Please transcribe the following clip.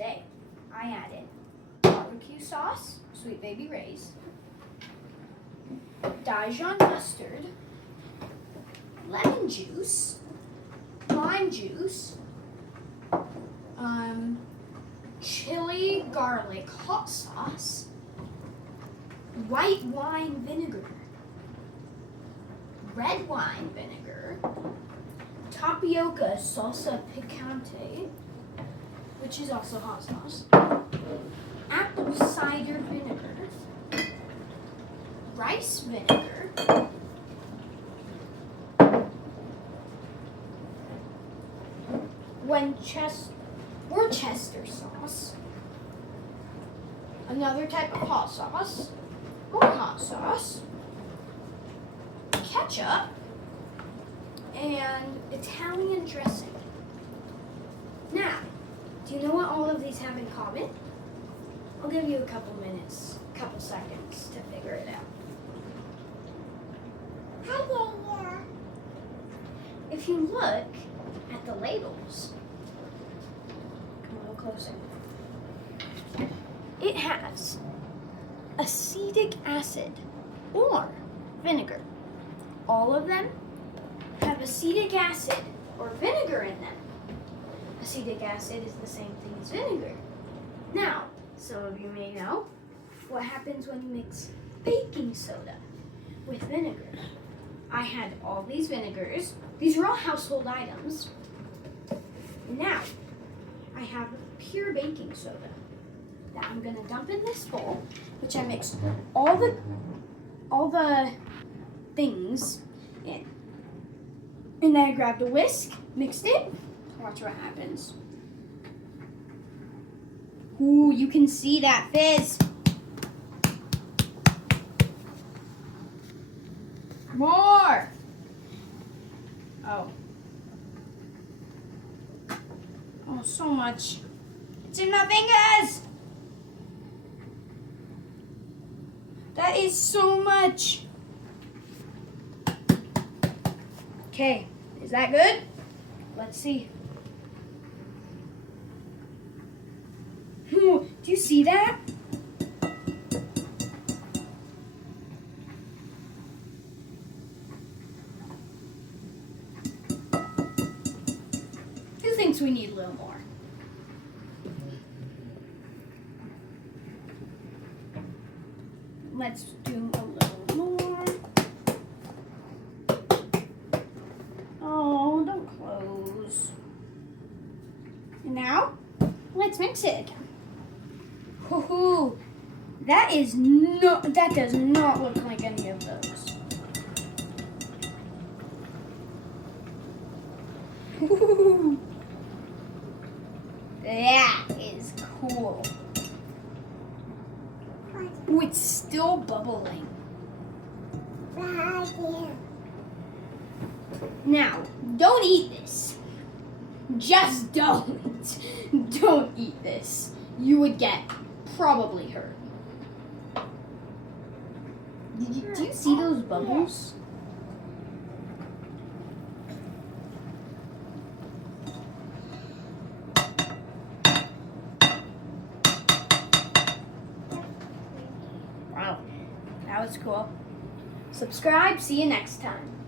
today, I added barbecue sauce, Sweet Baby Ray's, Dijon mustard, lemon juice, lime juice, chili garlic hot sauce, white wine vinegar, red wine vinegar, tapioca salsa picante, which is also hot sauce, apple cider vinegar, rice vinegar, Worcester sauce, another type of hot sauce, more hot sauce, ketchup, and Italian dressing. Now, do you know what all of these have in common? I'll give you a couple minutes, couple seconds to figure it out. If you look at the labels, come a little closer. It has acetic acid or vinegar. All of them have acetic acid or vinegar in them. Acetic acid is the same thing as vinegar. Now, some of you may know what happens when you mix baking soda with vinegar. I had all these vinegars. These are all household items. Now, I have pure baking soda that I'm gonna dump in this bowl, which I mixed all the things in. And then I grabbed a whisk, mixed it. Watch what happens. Ooh, you can see that fizz. More. Oh, so much. It's in my fingers. That is so much. Okay, is that good? Let's see. Do you see that? Who thinks we need a little more? Let's do a little more. Oh, don't close. And now, let's mix it again. Woohoo! That does not look like any of those. Woohoo! That is cool. Ooh, it's still bubbling. Now, don't eat this. Just don't. Don't eat this. You would get probably hurt. Do you see those bubbles? Wow, that was cool. Subscribe, see you next time.